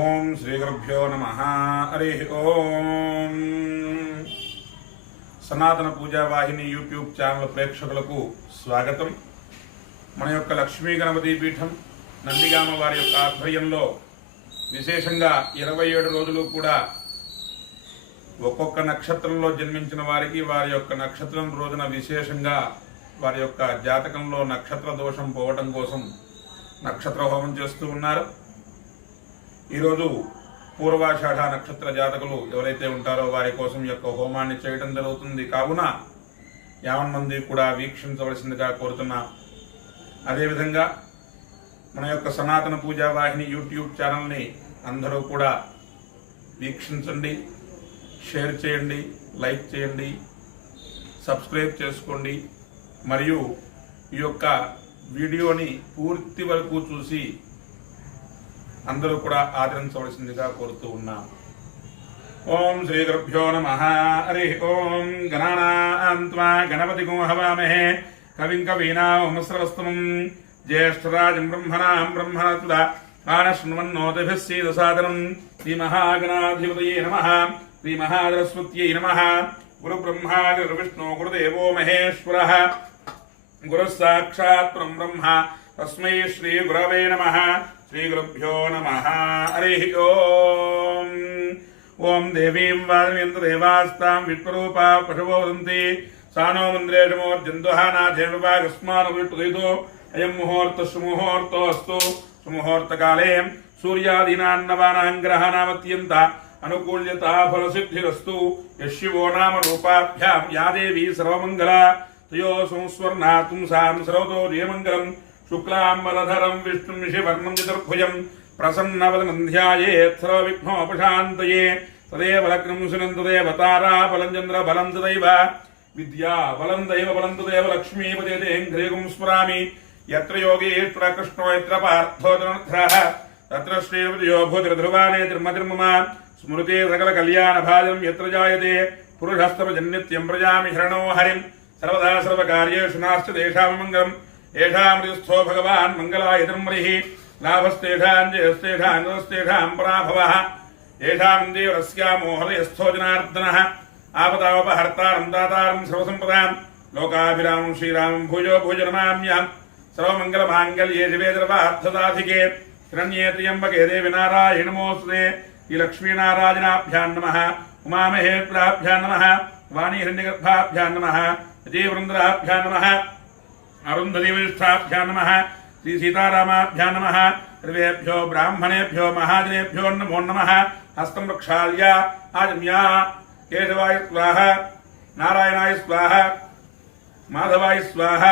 ఓం శ్రీ గురుభ్యో నమః. హరి ఓం. సనాతన పూజా వాహిని యూట్యూబ్ ఛానల్ ప్రేక్షకులకు స్వాగతం. మన యొక్క లక్ష్మీ గణపతి పీఠం నందిగామ వారి యొక్క ఆధ్వర్యంలో విశేషంగా 27 రోజులు కూడా ఒక్కొక్క నక్షత్రంలో జన్మించిన వారికి వారి యొక్క నక్షత్రం రోజున విశేషంగా వారి యొక్క జాతకంలో నక్షత్ర దోషం పోవటం కోసం నక్షత్ర హోమం చేస్తూ ఉన్నారు. ఈరోజు పూర్వాషాఢ నక్షత్ర జాతకులు ఎవరైతే ఉంటారో వారి కోసం యొక్క హోమాన్ని చేయడం జరుగుతుంది. కావున 50 మంది కూడా వీక్షించవలసిందిగా కోరుతున్నా. అదేవిధంగా మన యొక్క సనాతన పూజా వాహిని యూట్యూబ్ ఛానల్ని అందరూ కూడా వీక్షించండి, షేర్ చేయండి, లైక్ చేయండి, సబ్స్క్రైబ్ చేసుకోండి. మరియు ఈ యొక్క వీడియోని పూర్తి వరకు చూసి అందరూ కూడా ఆదరించవలసిందిగా కోరుతూ ఉన్నాం. ఓం శ్రీ గురుభ్యో నమః. హరి ఓం. గణానాం త్వా గణపతిగం హవామహే కవిం కవీనాముపమశ్రవస్తమం జ్యేష్ఠరాజం బ్రహ్మణాం బ్రహ్మణస్పద ఆనశృణ్వన్నోతిభిः సేదసాదనం. శ్రీ మహాగణాధిపతయే నమః. శ్రీ మహాసరస్వత్యై నమః. గురు బ్రహ్మా గురు విష్ణు గురుదేవో మహేశ్వరః. గురు సాక్షాత్ బ్రహ్మ తస్మై శ్రీ గురవే నమః. శ్రీ గురుభ్యో నమః. హరి ఓం. ఓం దేవీం వాదయంతదేవాస్తాం విశ్వరూపా పశవో వదంతి సానో మంద్రేషమోర్జంతుహానాథేనువాగస్మానవిట్టుదయితో అయం ముహూర్త సుముహూర్తోస్తు. సుముహూర్తకాలే సూర్యాదీనాన్నవానాం గ్రహానామత్యంత అనుకూల్యతా ఫలసిద్ధిరస్తు. యశివో నామ రూపాభ్యాం యా దేవీ సర్వమంగళా తయో సంస్వర్ణాతుం సాం సర్వతో జయమంగళం. శుక్లాంబరధరం విష్ణుం శివర్ణం చతుర్భుజం ప్రసన్నవదనం ధ్యాయేత్ సర్వవిఘ్నోపశాంతయే. తదేవ లగ్నం శునం తదేవ తారా బలం చంద్ర బలం తదైవ విద్యా బలం దైవ బలం తదేవ లక్ష్మీపదే హ్రీగుం స్మరామి. యత్ర యోగేశ్వర కృష్ణో యత్ర పార్థో ధనుర్ధరః తత్ర శ్రీర్విజయో భూతిర్ధ్రువానే తిర్మతిర్మమ. స్మృతే సకల కళ్యాణ భాజనం యత్ర జాయతే పురుషస్తమజన్నిత్యం ప్రజామి హరణో హరిం. సర్వదా సర్వకార్యేషు నాస్తి తేషాం మంగళం. ఏషామృతిస్థో భగవాన్ మంగళాయతం హరిః. లాభస్తేషాం జయస్తేషాం నరస్తేషాం పరాభవః. ఏషాం దేవరస్యామో హృదయస్థో జనార్దనః. ఆపదాపహర్తారం దాతారం సర్వసంపదాం లోకాభిరామం శ్రీరామం భూజో భూజ నమామ్యహం. సర్వమంగళమాంగళ్యే శివే సర్వార్థసాధికే శరణ్యే త్ర్యంబకే దేవి నారాయణి నమోస్తుతే. ఈ లక్ష్మీనారాయణాభ్యాం నమః. ఉమామహేశ్వరాభ్యాం నమః. వాణీహిరణ్యగర్భాభ్యాం నమః. విజయవృందరాభ్యాం నమః. అరుంధదేవిష్టాభ్యాం నమః. శ్రీ సీతారామాభ్యాం నమః. సర్వేభ్యో బ్రాహ్మణేభ్యో మహాజనేభ్యో నమో నమః. హస్తం ప్రక్షాళ్య ఆజమ్యా. కేశవాయ స్వాహ, నారాయణాయ స్వాహ, మాధవాయ స్వాహ,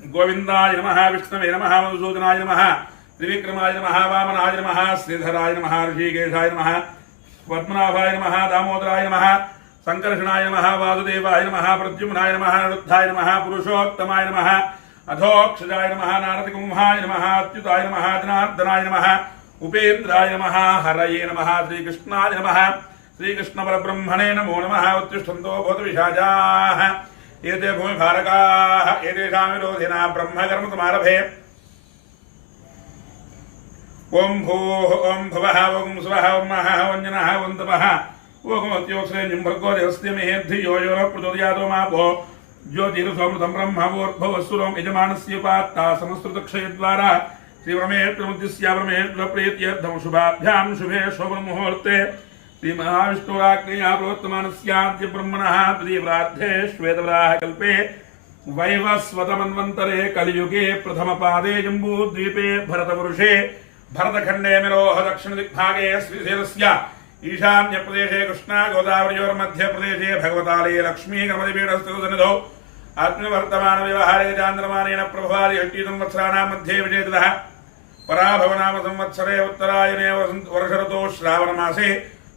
గోవిందాయ నమః. విష్ణవే నమః. మధుసూదనాయ నమః. త్రివిక్రమాయ నమః. వామనాయ నమః. శ్రీధరాయ నమః. ఋషికేశాయ నమః. పద్మనాభాయ నమః. దామోదరాయ నమః. సంకర్షణాయ నమః. వాసుదేవాయ నమః. ప్రద్యుమ్నాయ నమః. నిరుద్ధాయ నమః. పురుషోత్తమాయ నమః. అధోక్షజాయ నమః. నారదకుంభాయ నమః. అచ్యుతాయ నమః. జనార్దనాయ నమః. ఉపేంద్రాయ నమః. హరయే నమః. శ్రీకృష్ణాయ నమః. శ్రీకృష్ణ పరబ్రహ్మణే నమో నమః. ఉత్తిష్టంతో భూతవిశాజాః ఏతే భూమిభారకాః ఏతేషాం విరోధినా బ్రహ్మకర్మసమారభే. ఓం భూః ఓం భువః ఓం స్వః ఓం మహః ఓం జనః ఓం తపః ఓం అత్యోక్షరేణ్యం భర్గో దేవస్య మేధియో యో న ప్రచోదయాతో మాపో జ్యోతిరసోమృతం బ్రహ్మవోర్భవస్సురం యజమానస్య పాత్తా సమస్తృతక్షయద్వారా. శ్రీబ్రహ్మేశ్వరముద్దిశ్య బ్రహ్మేశ్వరప్రీత్యర్థం శుభాభ్యాం శుభే శోభనముహూర్తే శ్రీ మహావిష్ణురాజ్ఞయా ప్రవర్తమానస్యాద్య బ్రహ్మణః ద్వితీయప్రార్థే శ్వేతవరాహ కల్పే వైవస్వతమన్వంతరే కలియుగే ప్రథమపాదే జంబూద్వీపే భరతపురుషే భరతఖండే మిరోహ దక్షిణ దిగ్భాగే శ్రీశైలస్య ఈశాన్య ప్రదేశే కృష్ణా గోదావరియోర్మధ్య ప్రదేశే భగవతాలే లక్ష్మీ గణపతిపీఠస్థితసన్నిధౌ ఆత్మవర్తమాన వ్యవహారే చాంద్రమానేన ప్రభవాది 8 సంవత్సరాణాం మధ్యే విజేతః పరాభవనామ సంవత్సరే ఉత్తరాయణే వర్షరతో శ్రావణమాసే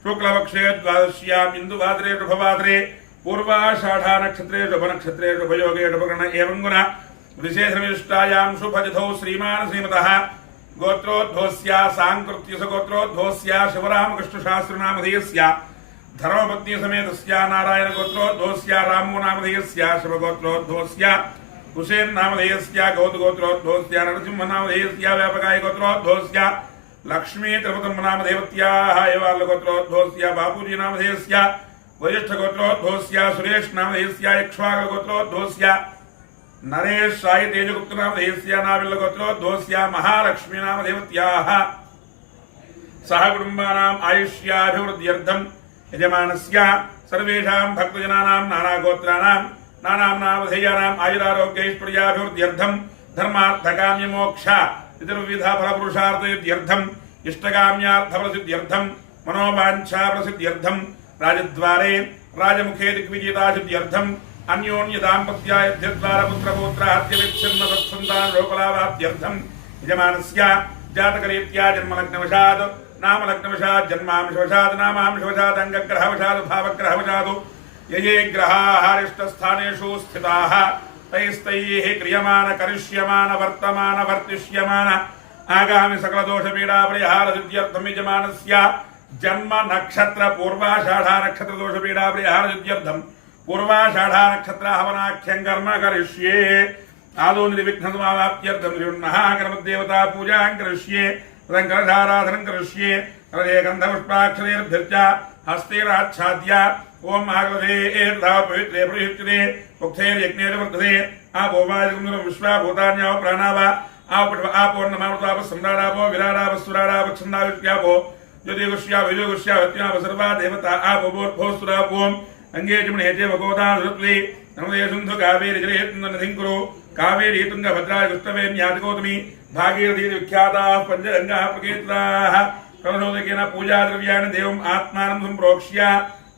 శుక్లపక్షే ద్వాదశ్యాం ఇందువాద్రే శుభవాద్రే పూర్వాషాఢా నక్షత్రే శుభనక్షత్రే శుభయోగే శుభగణ ఏవం గుణ విశేషవిశిష్టాయాం శుభతిథౌ శ్రీమాన్ శ్రీమతః గోత్రోద్భవస్య సాంకృత్య సగోత్రోద్భవస్య శివరామకృష్ణశాస్త్రనామధేయస్య ధర్మపత్ని సమేతస్య నారాయణ గోత్రోద్భవస్య రామో నామధేయస్య శివగోత్రోద్భవస్య हुसैन नामधेयस्य गौतगोत्रोद्भवस्य नरसिंह नामधेयस्य व्यापकाय गोत्रोद्भवस्य लक्ष्मी तिरुपतम्ब नामधेयवत्याः एवाल्लगोत्रोद्भवस्य बापूजी नामधेयस्य वरिष्ठगोत्रोद्भवस्य सुरेश नामधेयस्य इक्ष्वाकुगोत्रोद्भवस्य नरेश साई तेजगुप्त नामधेयस्य नाविल्लगोत्रोद्भवस्य महालक्ष्मी नामधेयवत्याः सह कुटुम्बानाम् आयुष्याभिवृद्ध्यर्थं यजमानस्य सर्वेषां भक्तजनानां नानागोत्राणां नानानामधेयानाम् आयुरारोग्यैश्वर्याभिवृद्ध्यर्थं धर्मार्थकाम्यमोक्ष चतुर्विध फलपुरुषार्थसिद्ध्यर्थम् इष्टकाम्यार्थफलसिद्ध्यर्थं मनोवाञ्छाफलसिद्ध्यर्थं राजद्वारे राजमुखे दिग्विजयतासिद्ध्यर्थम् अन्योन्यदाम्पत्याद्यद्वारपुत्रपौत्राद्यविच्छिन्नसत्सन्तानलोकलाभार्थ्यर्थं यजमानस्य जातकरीत्या जन्मलग्नवशात् नामलग्नवशात् जन्मांशवशात् नामांशवशात् अङ्गग्रहवशात् भावग्रहवशात् ये ये ग्रहाः रिष्टस्थानेषु स्थिताः तैस्तैः क्रियमान करिष्यमान वर्तमान वर्तिष्यमान आगामि सकलदोषपीडापरिहारसिद्ध्यर्थं यजमानस्य जन्म नक्षत्र पूर्वाषाढा नक्षत्र दोषपीडापरिहारसिद्ध्यर्थं पूर्वाषाढा नक्षत्र हवनाख्यं कर्म करिष्ये आदौ निर्विघ्नसमाप्त्यर्थं श्रीमन्नः गणपतिदेवता पूजां करिष्ये कलशाराधनं करिष्ये हृदये गन्धपुष्पाक्षरैर्धृत्य हस्तेराच्छाद्य ओम आगलदे पवित्रे प्रयुज्यते उक्थैर्यज्ञेन वर्धते आपो वायुगुंधुरं विश्वाभूतान्याव प्राणावा आपो आपोर्णमामृताप सम्राडापो विराडाप सुराडाप छन्दावित्यापो ज्योतिगुष्या विजयगुष्या वत्याप सर्वा देवता आपो भोस्सुरापोम अंगे जमणे च भगवतां सुत्वे नमदे सिन्धु कावेरी जलेत्नधिंकुरो कावेरी तुंगभद्रा गुष्टवे न्यातगौतमी भागीरथी विख्याताः पंचगंगाः प्रकीर्तिताः कलशोदकेन पूजाद्रव्याणि देवम् आत्मानं सम्प्रोक्ष्य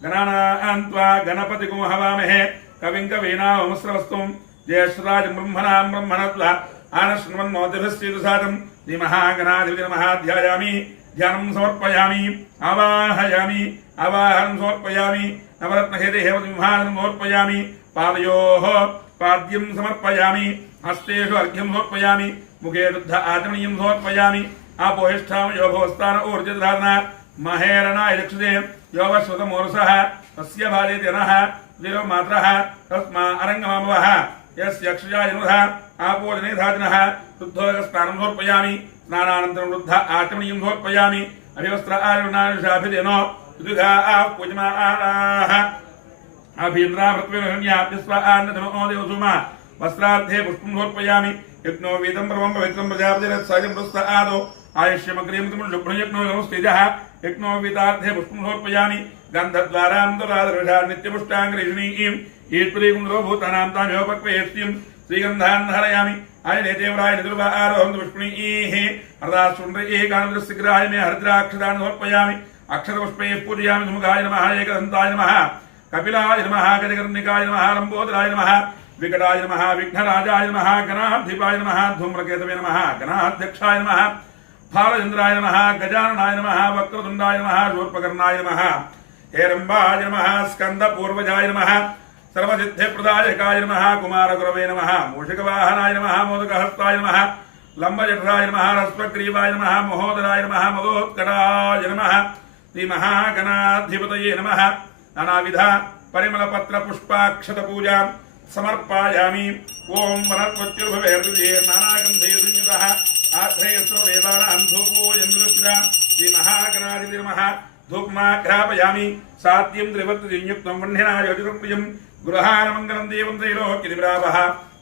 गणानान्त्वा गणपतिगुं हवामहे कविं कवीनामस्रवस्तुं ज्येष्ठराजं ब्रह्मणां ब्रह्मणत्वा आनश्वन्नोतिभिस्सीदसादं श्रीमहागणाधिपति नमः ध्यायामि ध्यानं समर्पयामि आवाहयामि आवाहनं समर्पयामि नवरत्नहेते हेमसिंहासनं समर्पयामि पादयोः पाद्यं समर्पयामि हस्तेषु अर्घ्यं समर्पयामि मुखे शुद्ध आचमनीयं समर्पयामि आपोहिष्ठां योभवस्थान ऊर्जधारणा महेरणाय लक्षते योगश्रुतमोरसः तस्य भाजेति नः दिरो मात्रः तस्मा अरङ्गमामवः यस्य अक्षयाय नमः आपोजनेधाजनः शुद्धोदकस्नानं समर्पयामि स्नानानन्तरं वृद्ध आचमनीयं समर्पयामि अभिवस्त्र आयुर्नायुषाभिधेनो दुघा पूजमानाः अभीन्द्राभृत्वेनहन्याभ्यस्वान्नतमो देवसुमा वस्त्रार्थे पुष्पं समर्पयामि यज्ञो वेदं परमं पवित्रं प्रजापतिरत्सायं पुरस्त आदौ आयुष्यमग्रियं शुभ्रयज्ञो नमस्तेजः यज्ञो वेदार्थे पुष्पं समर्पयामि गन्धद्वारान्तरादर्शा नित्यपुष्टाङ्गरीषणीं ईश्वरीकुन्दरो भूतानां तामेवपक्वेष्टिं श्रीगन्धान् धारयामि आयनेतेवराय निदुर्वा आरोहं पुष्पणीः अर्धाश्वन्द्रैः कानुद्रस्यग्राय मे हरिद्राक्षदान् समर्पयामि अक्षरपुष्पैः पूजयामि सुमुखाय नमः एकदन्ताय नमः कपिलाय नमः गजकर्णिकाय नमः लम्बोदराय नमः विकटाय नमः विघ्नराजाय नमः गणाधिपाय नमः धूम्रकेतवे नमः गणाध्यक्षाय नमः फालचन्द्राय नमः गजाननाय नमः वक्रतुण्डाय नमः शूर्पकर्णाय नमः हेरम्बाय नमः स्कन्दपूर्वजाय नमः सर्वसिद्धिप्रदायकाय नमः कुमारगुरवे नमः मूषिकवाहनाय नमः मोदकहस्ताय नमः लम्बजठराय नमः रस्वग्रीवाय नमः महोदराय नमः मदोत्कटाय नमः श्रीमहागणाधिपतये नमः नानाविध परिमलपत्रपुष्पाक्षतपूजां समर्पयामि ओम वनत्वत्युर्भवेर्विजये नानागन्धे संयुतः आश्रयस्रो वेदानां धूपोऽयन्द्रस्रां श्रीमहागणाधिपति नमः धूपमाघ्रापयामि सात्यं त्रिवत्तयुक्तं वह्निना योजितं गृहानमङ्गलं देवं त्रैलोक्यदिव्रावः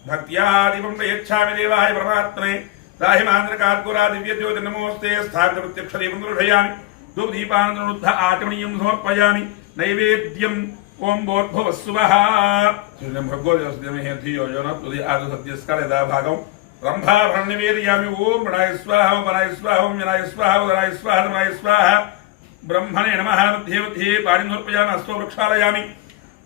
भक्त्या दीपं प्रयच्छामि देवाय परमात्मने राहिमान्द्रकार्कुरा दिव्यज्योतिर्नमोऽस्ते स्थापितप्रत्यक्षदीपं दर्शयामि धूपदीपानन्दनुद्ध आचमनीयं समर्पयामि नैवेद्यम् ओम बोर्भवस्सुवः श्रीनं भगवद्देवस्देवः धियो यो न तुदि आदसत्यस्कलेदा भागं रम्भाभरणनिवेदयामि ओम गणाय स्वाहा वराय स्वाहा ओम जनाय स्वाहा वराय स्वाहा धनाय स्वाहा ब्रह्मणे नमः देवते पाणिं समर्पयामि हस्तो वृक्षालयामि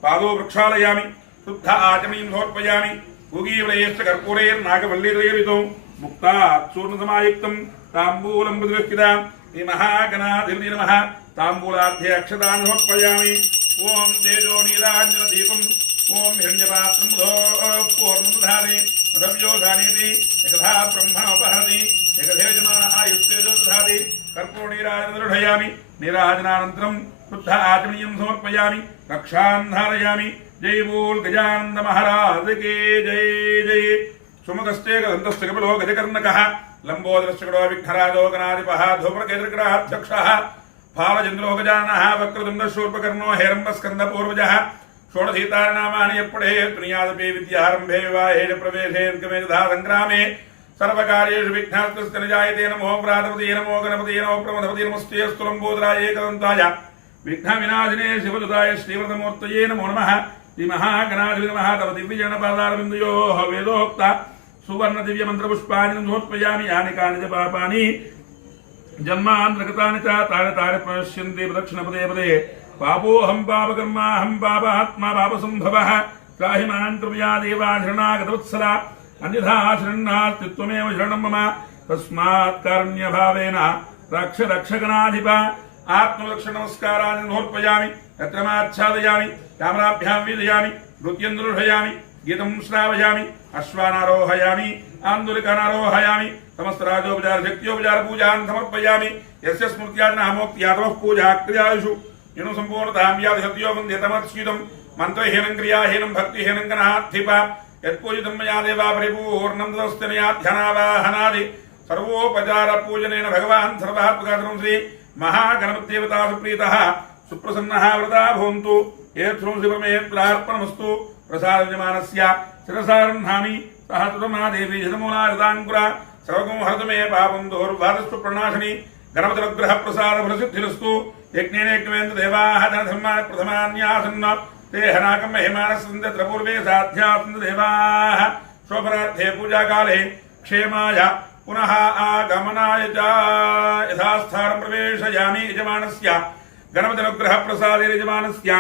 पादो वृक्षालयामि शुद्ध आचमनीं समर्पयामि भूगीवलयेश्च कर्पूरैर्नागवल्लीद्रैर्युतो मुक्ता चूर्णसमायुक्तं ताम्बूलं प्रतिष्ठितां श्रीमहागणाधिपति नमः ताम्बूलार्थे अक्षतान् समर्पयामि ओम तेजो नीरांजन दीपम ओम हिरण्यपात्रं पूर्णमुधारे अदव्यो धानेति एकधा ब्रह्मणोपहरति एकधेजमान आयुस्तेजो दधाति कर्पूरनीराजनं दर्शयामि नीराजनानन्तरं शुद्ध आचमनीयं समर्पयामि रक्षान् धारयामि जय बोल गजानन महाराज के जय जय सुमुखस्ते गदन्तस्य कपिलो गजकर्णकः लंबोदरश्चकडो विघ्नराजो गणाधिपः धूम्रकेतुर्ग्रहाध्यक्षः फालचन्द्रो गजाननः वक्रतुण्डशूर्पकर्णो हेरम्बस्कन्दपूर्वजः षोडशीतारनामानि यत्पठे तुनियादपि विद्यारम्भे विवाहे प्रवेशे निर्गमे तथा सङ्ग्रामे सर्वकार्येषु विघ्नास्तस्य न जायते नमो व्रातपते नमो गणपते नमो प्रमथपते नमस्तेऽस्तु लम्बोदराय एकदन्ताय विघ्नविनाशिने शिवदुताय श्रीव्रतमूर्तये नमो नमः श्रीमहागणाधिपते नमः तव दिव्यजनपादारविन्दयोः वेदोक्त सुवर्णदिव्यमन्त्रपुष्पाणि समर्पयामि यानि कानि च पापानि जन्मान्तर्गतानि च तानि तानि प्रणश्यन्ति प्रदक्षिणपदे पदे पापोऽहं पापकर्माहं पापात्मा पापसम्भवः त्राहि मां कृपया देवा शरणागतवत्सला अन्यथा शरणास्ति त्वमेव शरणं मम तस्मात् कारुण्यभावेन रक्ष रक्षगणाधिप आत्मरक्ष नमस्कारान् समर्पयामि यत्रमाच्छादयामि ताम्राभ्यां वेदयामि नृत्यं निर्वहयामि गीतं श्रावयामि अश्वानारोहयामि आन्दोलिकानारोहयामि समस्तराजोपचार शक्त्योपचार पूजान् समर्पयामि यस्य स्मृत्यानामोक्त्यातमः पूजा क्रियादिषु येन सम्पूर्णतां याति सत्यो वन्द्यतमत्स्युतं मन्त्रहीनं क्रियाहीनं भक्तिहीनं गणाधिप यत्पूजितं मया देवा परिपूर्णं तदस्त्यनयाध्यानावाहनादि सर्वोपचार पूजनेन भगवान् सर्वात्मकातनं श्री महागणपतिदेवता सुप्रीतः सुप्रसन्नः व्रता भवन्तु एतत् शिवमेत्रार्पणमस्तु प्रसादयमानस्य शिरसारह्णामि सहस्रतमा देवी शतमूलारदाङ्कुरा सर्वगं हरतु मे पापं दोर्वादस्तु प्रणाशिनी गणपतिनुग्रह प्रसाद फलसिद्धिरस्तु यज्ञेन यज्ञेन्द्र देवाः धर्मान् प्रथमान्यासन्न ते हनाकं महिमानस्सन्ति पूर्वे साध्यासन्ति देवाः शोभनार्थे पूजाकाले क्षेमाय पुनः आगमनाय च यथास्थानं प्रवेशयामि यजमानस्य गणपतिनुग्रह प्रसादे यजमानस्य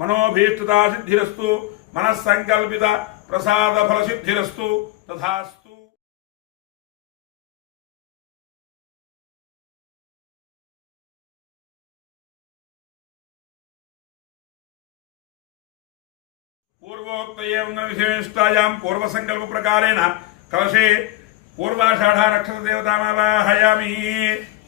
मनोभीष्टता सिद्धिरस्तु मनस्सङ्कल्पित प्रसाद फलसिद्धिरस्तु तथास्तु। पूर्वोक्तयेन विशेषतायां पूर्वसंकल्प प्रकारेण कलशे पूर्वाषाढ़ा नक्षत्र देवतामावाहयामि।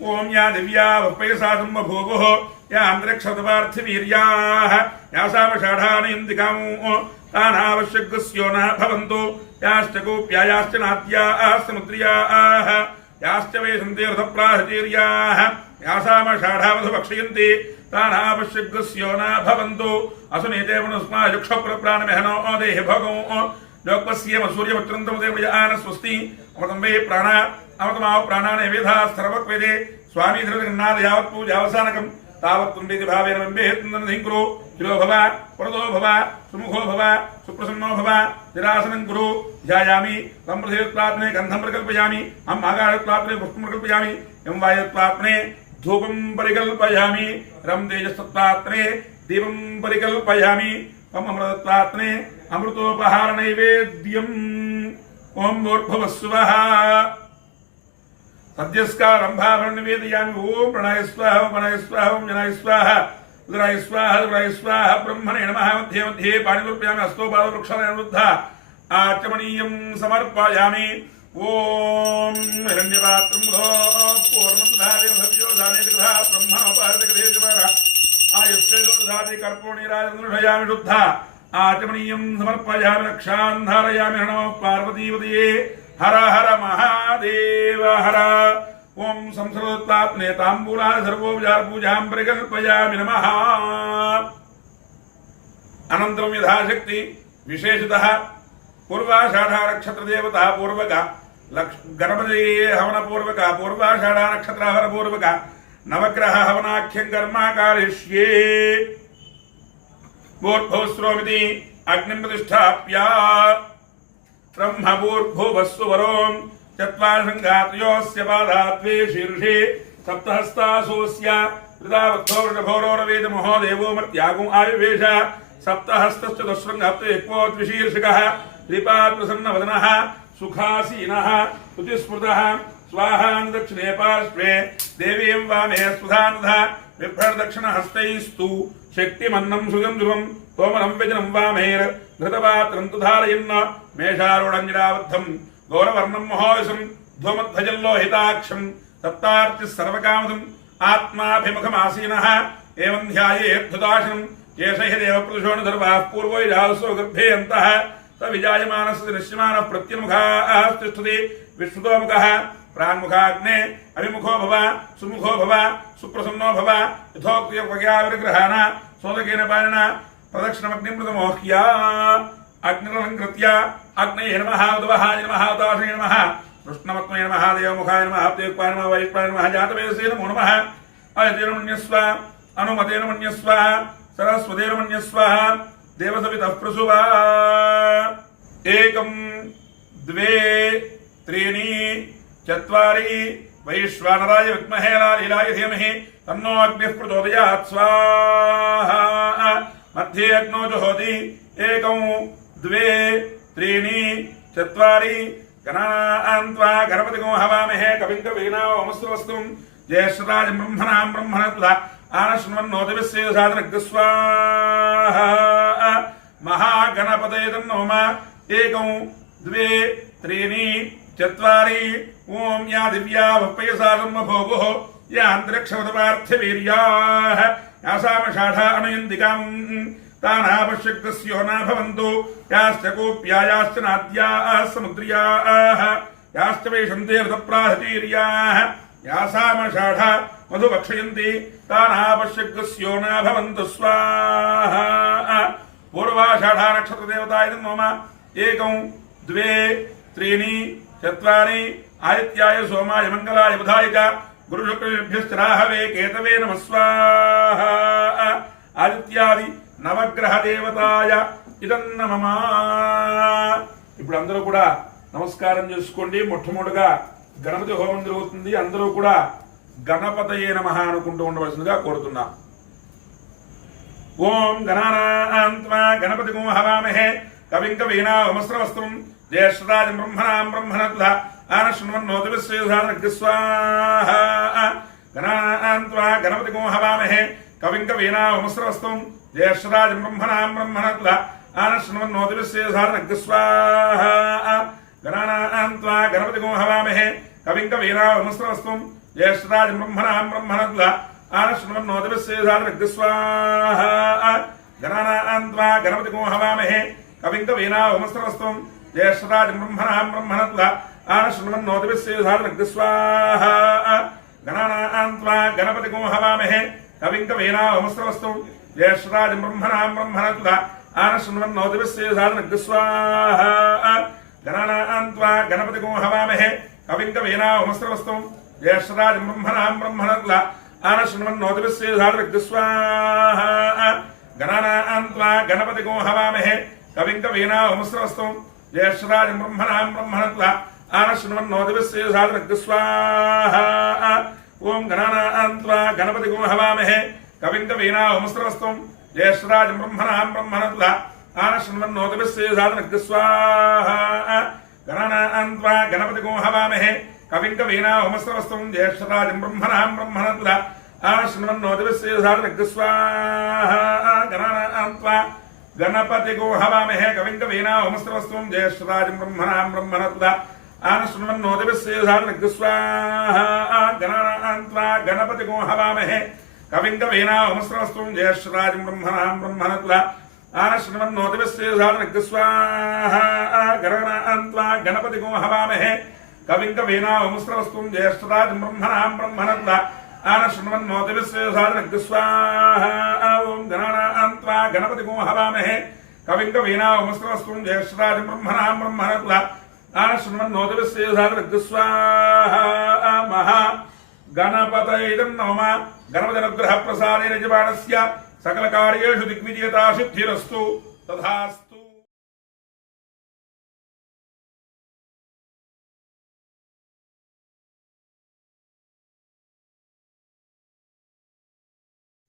ओम या दिव्या वपयसादं बभूवुः या अन्तरिक्षतपार्थिवीर्याः यासावषाढ़ानयन्तिकामो तानावश्यकस्यो न भवन्तु याश्च गोप्यायाश्च नाद्याः समुद्र्याः याश्च वेशन्ते रथप्राहतीर्याः यासामषाढ़ावधु भक्षयन्ति तानावश्यकस्यो न भवन्तु असुनीते वनस्मायुक्षप्रप्राणमेहनो देह भगो लोकस्येम सूर्यवत्रन्तमदेवयान स्वस्ति अमृतं वे प्राण अमृतमाव प्राणाने वेदास्तरवक्वेदे स्वामी धृतगन्नाथ यावत् पूजावसानकं तावत् तुण्डेति भावेन बिम्बेहेत्तन्दनधिङ्कुरु तिरो भव पुरतो भव सुमुखो भव सुप्रसन्नो भव निरासनं कुरु ध्यायामि तं प्रथित्वात्मने गन्धं प्रकल्पयामि अहम् आगारत्वात्मने पुष्पं प्रकल्पयामि एवं वायुत्वात्मने धूपं परिकल्पयामि रं तेजस्तत्वात्मने दीपं परिकल्पयामि तं अमृतत्वात्मने अमृतोपहार नैवेद्यम् ओम भूर्भुवस्सुवः सद्यस्कारम्भाभरणं निवेदयामि ओम प्रणय स्वाहा प्रणय स्वाहा ओम जनाय स्वाहा उदराय स्वाहा ब्रह्मणे नमः मध्ये मध्ये पाणिर्पयामि हस्तोपादो वृक्षालयं वृद्धा आचमनीयं समर्पयामि ओम हिरण्यपात्रं पूर्णं धारय भव्यो धाने दग्धा ब्रह्मणोपाहृतकृतेजमानः आयुष्येदो दधाति कर्पूर्णीराजनुषयामि शुद्धा आचमनीयं समर्पयामि रक्षान् धारयामि नमः पार्वतीपतये हर हर महादेव हर ओम संसर्गोत्तात्मने ताम्बूलान् सर्वोपचार पूजां परिकल्पयामि नमः। अनन्तरं यथाशक्ति विशेषतः पूर्वाषाढ़ा नक्षत्र देवता पूर्वक गणपति हवन पूर्वक पूर्वाषाढ़ा नक्षत्र हवन पूर्वक नवग्रह हवनाख्यं कर्म कारयिष्ये। भूर्भुवस्रोमिति अग्निं प्रतिष्ठाप्य ब्रह्मभूर्भुवस्सुवरों चत्वारशृङ्गात्रयोऽस्य पादात्वे शीर्षे सप्तहस्तासोऽस्य वृदावद्धो वृषभोरोरवेदमहो देवो मर्त्यागो आयुवेश सप्तहस्तश्च दशृङ्गहप्तैक्वोद्विशीर्षकः त्रिपादप्रसन्नवदनः सुखासीनः स्तुतिस्मृतः स्वाहान् दक्षिणे पार्श्वे देवीं वामे स्वधानधः बिभ्रदक्षिणहस्तैस्तु शक्तिमन्नं सुगं ध्रुवं तोमरं व्यजनं वामेर्धृतपात्रं तु धारयन् मेषारूढञ्जराबद्धं गौरवर्णं महोयसं ध्वमध्वजल्लोहिताक्षं सप्तार्चिः सर्वकामदम् आत्माभिमुखमासीनः एवं ध्यायेद्धुताशनं एष हि देवप्रदुषोण सर्वाः पूर्वो राजसो गर्भे अन्तः स विजायमानस्य दृश्यमानः प्रत्यनुमुखाः तिष्ठति विश्रुतोमुखः प्रान्मुखाग्ने अभिमुखो भव सुमुखो भव सुप्रसन्नो भव यथोक्तविग्रहाण सोदकेन पाणिना प्रदक्षिणमग्निमृतमोह्य अग्निरलङ्कृत्य अग्नये नमः उदवहाय नमः उदासने नमः कृष्णमत्मने नमः देवमुखाय नमः देवपाय नमः वैश्वाय नमः जातवेदसे नमो नमः अयतेन मन्यस्व अनुमतेन मन्यस्व सरस्वतेन मन्यस्व देवसवितः प्रसुवा एकं द्वे त्रीणि चत्वारि वैश्वानराय विद्महे लालीलाय धीमहि तन्नो अग्निः प्रचोदयात् स्वाहा मध्ये अग्नो जुहोति एकं द्वे त्रीणि चत्वारि गणान्त्वा गणपतिगो हवामहे कविं कवीनामस्तुवस्तुं ज्येष्ठराज ब्रह्मणां ब्रह्मणत्वा आनश्वन्नोतिविश्वेदसाधनग्स्वाहा महागणपतये तन्नोम एकं द्वे त्रीणि चत्वारि ओं या दिव्या वप्पयसादम्भोगुः या अन्तरिक्षवतपार्थिवीर्याः यासामषाढा अनयन्तिकां तानापश्यक्तस्यो न भवन्तु याश्च कूप्या याश्च नाद्याः समुद्र्याः याश्च वेशन्ते ऋतप्राहतीर्याः यासामषाढा मधुभक्षयन्ति तानापश्यक्तस्यो न भवन्तु स्वाहा पूर्वाषाढा नक्षत्रदेवताय नमः एकं द्वे त्रीणि चत्वारि आदित्याय सोमाय मंगलाय बुधाय च गुरुशुक्रेभ्यश्च राहवे केतवे नमः स्वाहा आदित्यादि नवग्रह देवताय इदं नमः ఇప్పుడు అందరూ కూడా నమస్కారం చేసుకోండి మొట్టమొదటిగా గణపతి హోమం జరుగుతుంది అందరూ కూడా గణపతయే నమః అనుకుంటూ ఉండవలసిందిగా కోరుతున్నా ఓం గణానాన్త్వా గణపతిగో హవామహే కవిం కవీనామస్రవస్తం ज्येष्ठराज ब्रह्मणां ब्रह्मणत्वा आनश्वन्नोतिविश्वेदसाधनग्स्वाहा गणान्त्वा गणपतिगो हवामहे कविं कवीनामस्रवस्तं ज्येष्ठराज ब्रह्मणां ब्रह्मणत्वा आनश्वन्नोतिविश्वेदसाधनग्स्वाहा गणान्त्वा गणपतिगो हवामहे कविं कवीनामस्रवस्तं ज्येष्ठराज ब्रह्मणां ब्रह्मणत्वा आनश्वन्नोतिविश्वेदसाधनग्स्वाहा गणान्त्वा गणपतिगो हवामहे कविं कवीनामस्रवस्तं ज्येष्ठराज ब्रह्मणां ब्रह्मणत्वा आनश्वन्नोतिविश्वेदसाधनग्स्वाहा गणान्त्वा गणपतिगो हवामहे कविं कवीनामस्रवस्तं ज्येष्ठराज ब्रह्मणां ब्रह्मणत्वा आनश्वन्नोतिविश्वेदसाधनग्स्वाहा गणान्त्वा गणपतिगो हवामहे कविं कवीनामस्रवस्तं ज्येष्ठराज ब्रह्मणां ब्रह्मणत्वा आनश्वन्नोतिविश्वेदसाधनग्स्वाहा गणान्त्वा गणपतिगो हवामहे कविं कवीनामस्रवस्तं ज्येष्ठराज ब्रह्मणां ब्रह्मणत्वा आनश्वन्नोतिविश्वेदसाधनग्स्वाहा ओं गणान्त्वा गणपतिगो हवामहे कविं कवीनामस्रवस्तं ज्येष्ठराज ब्रह्मणां ब्रह्मणत्वा आनश्वन्नोतिविश्वेदसाधनग्स्वाहा गणान्त्वा गणपतिगो हवामहे कविं कवीनामस्रवस्तं ज्येष्ठराज ब्रह्मणां ब्रह्मणत्वा आनश्वन्नोतिविश्वेदसाधनग्स्वाहा गणान्त्वा गणपतिगो हवामहे कविं कवीनामस्रवस्तं ज्येष्ठराज ब्रह्मणां ब्रह्मणत्वा आनश्वन्नोतिविश्वेदसाधनग्स्वाहा गणान्त्वा गणपतिगो हवामहे कविं कवीनामस्रवस्तं ज्येष्ठराज ब्रह्मणां ब्रह्मणत्वा आनश्वन्नोतिविश्वेदसाधनग्स्वाहा गणान्त्वा गणपतिगो हवामहे कविं कवीनामस्रवस्तं ज्येष्ठराज ब्रह्मणां ब्रह्मणत्वा आनश्वन्नोतिविश्वेदसाधनग्स्वाहा ओं गणान्त्वा गणपतिगो हवामहे कविं कवीनामस्रवस्तं ज्येष्ठराज ब्रह्मणां ब्रह्मणत्वा आनश्वन्नोतिविश्वेदसाधनग्स्वाहा महा गणपतये नमः गणपतिनुग्रह प्रसादेन यजमानस्य सकलकार्येषु दिग्विजयता सिद्धिरस्तु तथास्तु।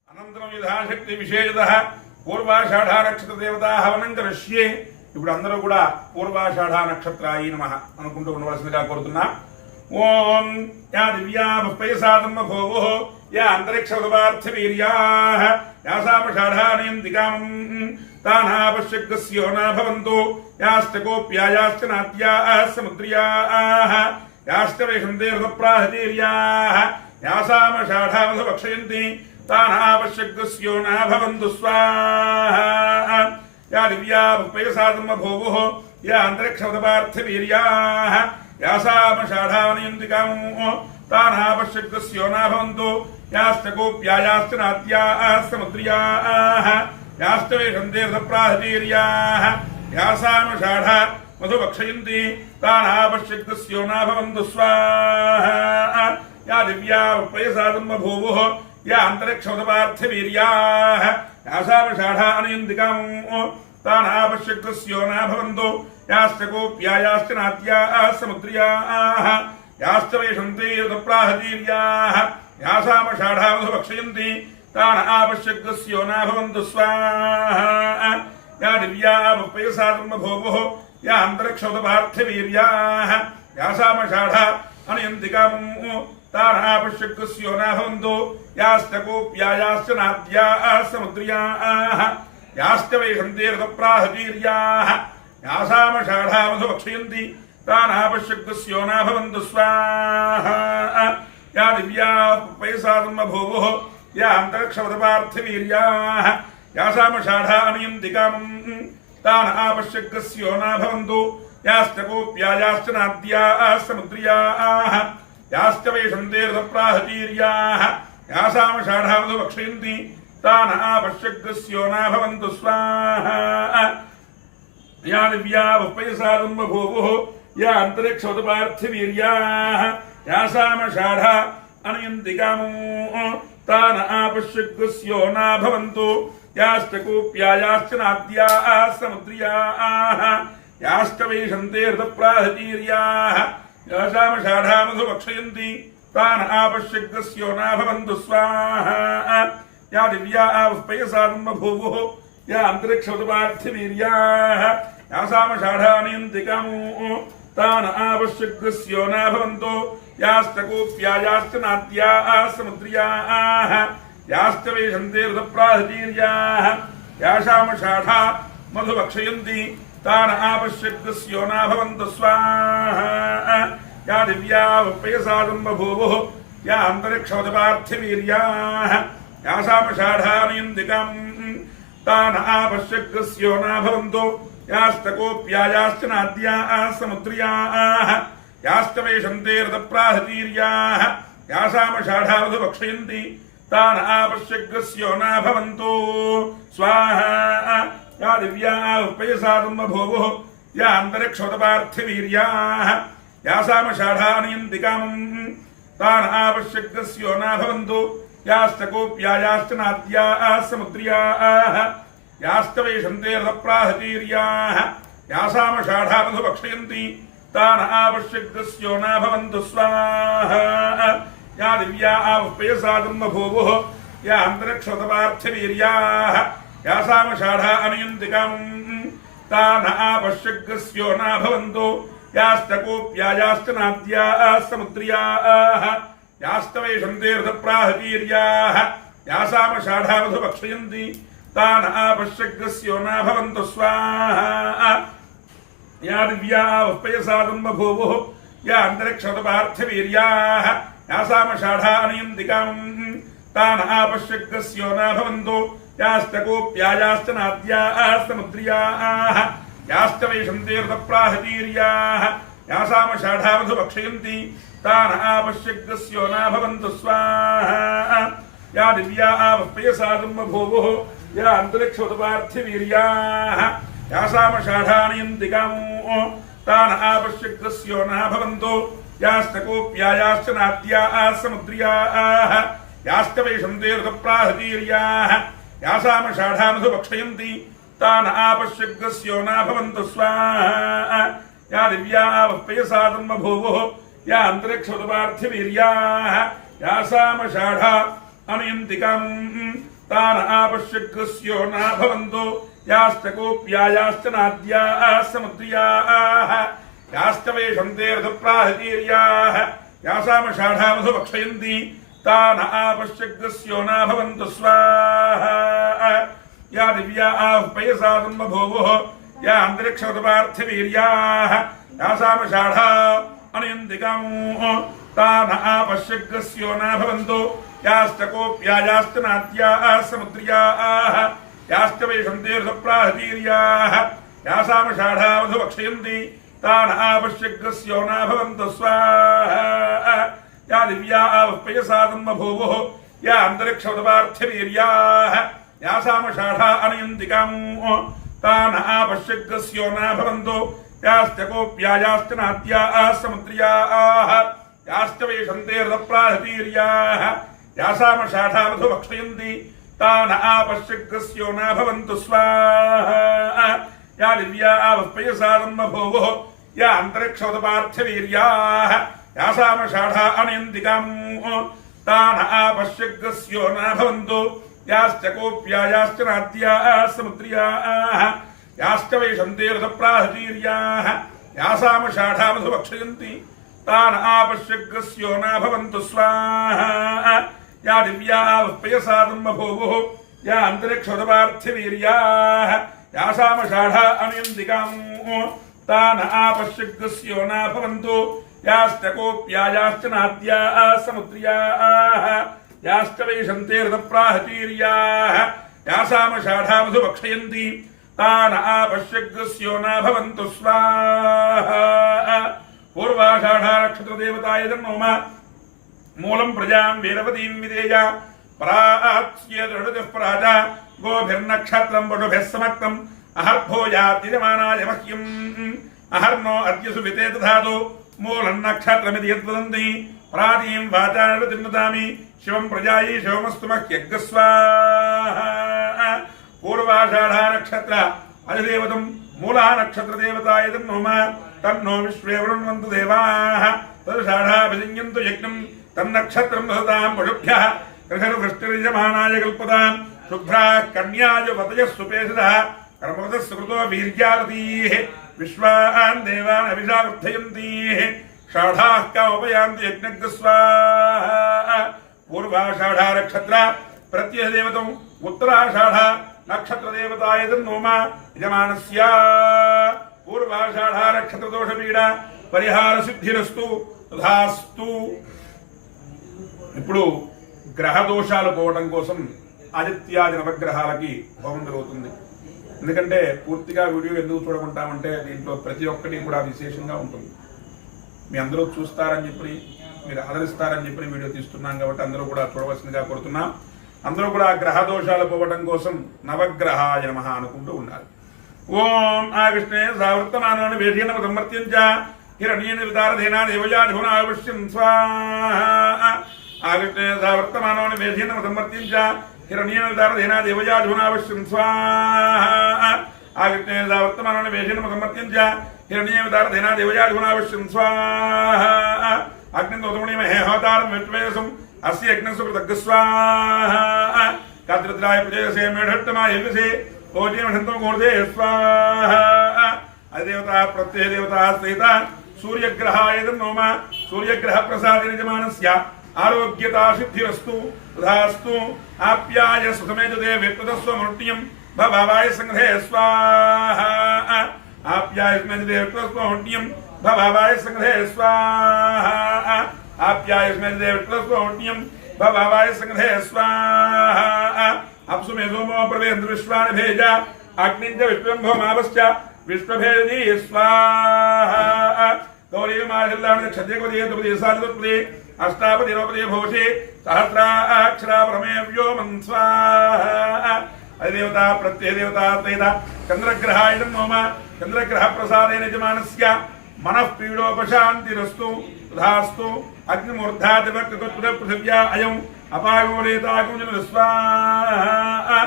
అనంతరం యథాశక్తి విశేషతః పూర్వాషాఢ నక్షత్ర దేవతా హవనం కరిష్యే ఇప్పుడు అందరూ కూడా పూర్వాషాఢ నక్షత్రాయ నమః అనుకుంటూ ఉండవలసిందిగా కోరుతున్నా ఓం యా దివ్యా వప్పయసాదమ్మభోవో యా అంతరిక్షవదపార్థవీర్యాః యాసామషాఢానయంతికాం తానాపశ్యగ్స్యో న భవంతు యాశ్చ కోప్యా యాశ్చ నాద్యాః సముద్ర్యాః యాశ్చ వేషంతే ఋతప్రాహతీర్యాః యాసామషాఢా మధుభక్షయంతి तानापश्यग्स्यो न भवन्तु स्वाहा या दिव्या वप्पयसादम्भोवुः या अन्तरिक्षवदपार्थवीर्याः यासामषाढावनयन्तिकामो तानापश्यग्रस्यो न भवन्तु यास्तकोऽप्यायाश्च नाद्याः समुद्रियाः यास्तवेषन्ते रथप्राहतीर्याः यासामषाढा मधुभक्षयन्ति तानापश्यग्रस्यो न भवन्तु स्वाहा या दिव्या प्रयसादं बभूवुः या अन्तरिक्षमतपार्थवीर्याः यासामषाढा अनयन्तिकामो तानापश्यग्रस्यो न भवन्तु यास्तकोऽप्यायाश्च नाद्याः समुद्रियाः यास्तवेषन्ते रथप्राहतीर्याः यासामषाढा मधुभक्षयन्ति तानापश्यग्रस्यो न भवन्तु स्वाहा या दिव्या प्रयसादं बभूवुः या अन्तरिक्षमतपार्थवीर्याः यासामषाढा अनयन्तिकामो तानापश्यग्रस्यो न भवन्तु यास्तकोऽप्यायाश्च नाद्याः समुद्रियाः यास्तवेषन्ते रथप्राहतीर्याः यासामषाढा मधुभक्षयन्ति तानापश्यग्रस्यो न भवन्तु स्वाहा या दिव्या प्रयसादं बभूवुः या अन्तरिक्षमतपार्थवीर्याः यासामषाढा अनयन्तिकामं तानापश्यग्रस्यो न भवन्तु यास्तकोऽप्यायाश्च नाद्याः समुद्रियाः यास्तवेषन्ते रथप्राहतीर्याः यासामषाढा मधुभक्षयन्ति तानापश्यग्रस्यो न भवन्तु स्वाहा या दिव्या प्रयसादं बभूवुः या अन्तरिक्षमतपार्थवीर्याः यासामषाढा अनयन्तिकामो तानापश्यग्रस्यो न भवन्तु यास्तकोऽप्यायाश्च नाद्याः समुद्रियाः यास्तवेषन्ते रथप्राहतीर्याः यासामषाढा मधुभक्षयन्ति तानापश्यग्रस्यो न भवन्तु स्वाहा या दिव्या प्रयसादं बभूवुः या अन्तरिक्षमतपार्थवीर्याः यासामषाढा अनयन्तिकामो तानापश्यग्रस्यो न भवन्तु यास्तकोऽप्यायाश्च नाद्याः समुद्रियाः यास्तवेषन्ते रथप्राहतीर्याः यासामषाढा मधुभक्षयन्ति तानापश्यग्रस्यो न भवन्तु स्वाहा या दिव्या प्रयसादं बभूवुः या अन्तरिक्षमतपार्थवीर्याः यासामषाढा अनयन्तिकामो तानापश्यग्रस्यो न भवन्तु यास्तकोऽप्यायाश्च नाद्याः समुद्रियाः यास्तवेषन्ते रथप्राहतीर्याः यासामषाढा मधुभक्षयन्ति तानापश्यग्रस्यो न भवन्तु स्वाहा या दिव्या प्रयसादं बभूवुः या अन्तरिक्षमतपार्थवीर्याः यासामषाढा अनयन्तिकामं तानापश्यग्रस्यो न भवन्तु यास्तकोऽप्यायाश्च नाद्याः समुद्रियाः यास्तवेषन्ते रथप्राहतीर्याः यासामषाढा मधुभक्षयन्ति तानापश्यग्रस्यो न भवन्तु स्वाहा या दिव्या प्रयसादं बभूवुः या अन्तरिक्षमतपार्थवीर्याः यासामषाढा अनयन्तिकामं तानापश्यग्रस्यो न भवन्तु यास्तकोऽप्यायाश्च नाद्याः समुद्रियाः यास्तवेषन्ते रथप्राहतीर्याः यासामषाढा मधुभक्षयन्ति तानापश्यग्रस्यो न भवन्तु स्वाहा या दिव्या प्रयसादं बभूवुः या अन्तरिक्षमतपार्थवीर्याः यासामषाढा अनयन्तिकामं तानापश्यग्रस्यो न भवन्तु यास्तकोऽप्यायाश्च नाद्याः समुद्रियाः यास्तवेषन्ते रथप्राहतीर्याः यासामषाढा मधुभक्षयन्ति तानापश्यग्रस्यो न भवन्तु स्वाहा या दिव्या प्रयसादं बभूवुः या अन्तरिक्षमतपार्थवीर्याः यासामषाढा अनयन्तिकामो तानापश्यग्रस्यो न भवन्तु यास्तकोऽप्यायाश्च नाद्याः समुद्रियाः यास्तवेषन्ते रथप्राहतीर्याः यासामषाढा मधुभक्षयन्ति तानापश्यग्रस्यो न भवन्तु स्वाहा या दिव्या प्रयसादं बभूवुः या अन्तरिक्षमतपार्थवीर्याः यासामषाढा अनयन्तिकामं तानापश्यग्रस्यो न भवन्तु यास्तकोऽप्यायाश्च नाद्याः समुद्रियाः यास्तवेषन्ते रथप्राहतीर्याः यासामषाढा मधुभक्षयन्ति तानापश्यग्रस्यो न भवन्तु स्वाहा या दिव्या प्रयसादं बभूवुः या अन्तरिक्षमतपार्थवीर्याः यासामषाढा अनयन्तिकामो तानापश्यग्रस्यो न भवन्तु यास्तकोऽप्यायाश्च नाद्याः समुद्रियाः यास्तवेषन्ते रथप्राहतीर्याः यासामषाढा मधुभक्षयन्ति तान् आपश्यग्रस्यो न भवन्तु स्वाहा या दिव्या आवपयसादं बभूवुः या अन्तरिक्षवदपार्थवीर्याः यासामषाढा अनयन्तिकाम् तान् आपश्यग्रस्यो न भवन्तु याश्च गोप्यायाश्च नात्याः समुद्र्याः याश्च वेशन्ते रथप्राहतीर्याः यासामषाढा मधुभक्षयन्ति तान् आपश्यग्रस्यो न भवन्तु स्वाहा या दिव्या आवपयसादं बभूवुः या अन्तरिक्षवदपार्थवीर्याः यासामषाढा अनयन्तिकाम् तान् आपश्यग्रस्यो न भवन्तु याश्च गोप्यायाश्च नात्याः समुद्र्याः याश्च वेशन्ते रथप्राहतीर्याः यासामषाढा मधुभक्षयन्ति तान् आपश्यग्रस्यो न भवन्तु स्वाहा या दिव्या आवपयसादं बभूवुः या अन्तरिक्षवदपार्थवीर्याः यासामषाढा अनयन्तिकाम् तान् आपश्यग्रस्यो न भवन्तु याश्च गोप्यायाश्च नात्याः समुद्र्याः याश्च वेशन्ते रथप्राहतीर्याः यासामषाढा मधुभक्षयन्ति तान् आपश्यग्रस्यो न भवन्तु स्वाहा पूर्वाषाढा नक्षत्रदेवताय नमः मूलं प्रजां वीरवतीं विदेय पराच्ये दृढतिः पराजा गोभिर्नक्षत्रं पशुभिः समक्तम् अहर्भोजातिरमानाय मह्यम् अहर्नो अद्य सुविते दधातु मूलं नक्षत्रमिति यद्वदन्ति प्रादीं वाचा निर्वृतिं शिवं प्रजायै शिवमस्तु मह्यग्रस्वाहा पूर्वाषाढा नक्षत्र अधिदेवतं मूलः नक्षत्रदेवताय नमः तन्नो विश्वे वृण्वन्तु देवाः तदषाढाभिषिञ्जन्तु यज्ञं तन्नक्षत्रं दधतां पशुभ्यः कृषर्वृष्टिर्यजमानाय कल्पतां शुभ्राः कन्याय वतयः सुपेशितः कर्मवतः सुकृतो वीर्यावतीः विश्वान् देवान् अभिषा वर्धयन्तीः षाढाः कामपयान्ति यज्ञस्वाहा पूर्वाषाढा नक्षत्र प्रत्ययदेवतम् उत्तराषाढा नक्षत्रदेवताय नमः यजमानस्य पूर्वाषाढा नक्षत्रदोषपीडा పరిహార సిద్ధిరస్తు తథాస్తు. ఇప్పుడు గ్రహ దోషాలు పోవడం కోసం ఆదిత్యాది నవగ్రహాలకి హోమం జరుగుతుంది. ఎందుకంటే పూర్తిగా వీడియో ఎందుకు చూడకుంటామంటే దీంట్లో ప్రతి ఒక్కటి కూడా విశేషంగా ఉంటుంది. మీ అందరూ చూస్తారని చెప్పి మీరు ఆదరిస్తారని చెప్పి వీడియో తీస్తున్నాం కాబట్టి అందరూ కూడా చూడవలసిందిగా కోరుతున్నాం. అందరూ కూడా గ్రహ దోషాలు పోవడం కోసం నవగ్రహాయ నమః అనుకుంటూ ఉండాలి. ఓం ఆ విష్ణే సావృత్తమానాన్ని వేదీన సమర్త్యంచ హిరణ్యేన విదారధేనా దేవయాధిపునావశ్యం స్వాహా. ఆ విష్ణే సావృత్తమానాన్ని వేదీన సమర్త్యంచ హిరణ్యేన విదారధేనా దేవయాధిపునావశ్యం స్వాహా. ఆ విష్ణే సావృత్తమానాన్ని వేదీన సమర్త్యంచ హిరణ్యేన విదారధేనా దేవయాధిపునావశ్యం స్వాహా. అగ్నిదోతమణిమహే హోతారం విష్ణువేదసం అస్య యజ్ఞస్సు కృతజ్ఞస్వాహా. కాత్రద్రాయ ప్రజయసే మేఢట్టమాయ యజ్ఞసే ఓజీమఠంతో గోర్ధే స్వాహా. అధిదేవత ప్రత్యయదేవత శ్రీత సూర్యగ్రహాయ నమః. సూర్యగ్రహ ప్రసాదేన యజమానస్య ఆరోగ్యతా సిద్ధిరస్తు తథాస్తు. ఆప్యాయ సుఖమేజతే విప్రతస్వమృట్యం భవాయ సంఘే స్వాహా. ఆప్యాయ సుఖమేజతే విప్రతస్వమృట్యం భవాయ సంఘే స్వాహా. ఆప్యాయ సుఖమేజతే విప్రతస్వమృట్యం భవాయ సంఘే స్వాహా. అప్సు మే సోమో ప్రవేంద్ర విశ్వాని భేజ అగ్నించ విశ్వంభోమావశ్చ విశ్వభేదీ స్వాహా. గౌరీమాజిల్లాని క్షత్రియపదే అష్టాపతి రూపదే భోషే సహస్రాక్షరా పరమే వ్యోమం స్వాహా. అధిదేవత ప్రత్యయదేవత త్రైత చంద్రగ్రహాయ నమః. చంద్రగ్రహ ప్రసాదేన యజమానస్య మనఃపీడోపశాంతిరస్తు తథాస్తు. అగ్నిమూర్ధాదివక్తృత పృథివ్యా అయం అపాగోరేతాగుంజన స్వాహా.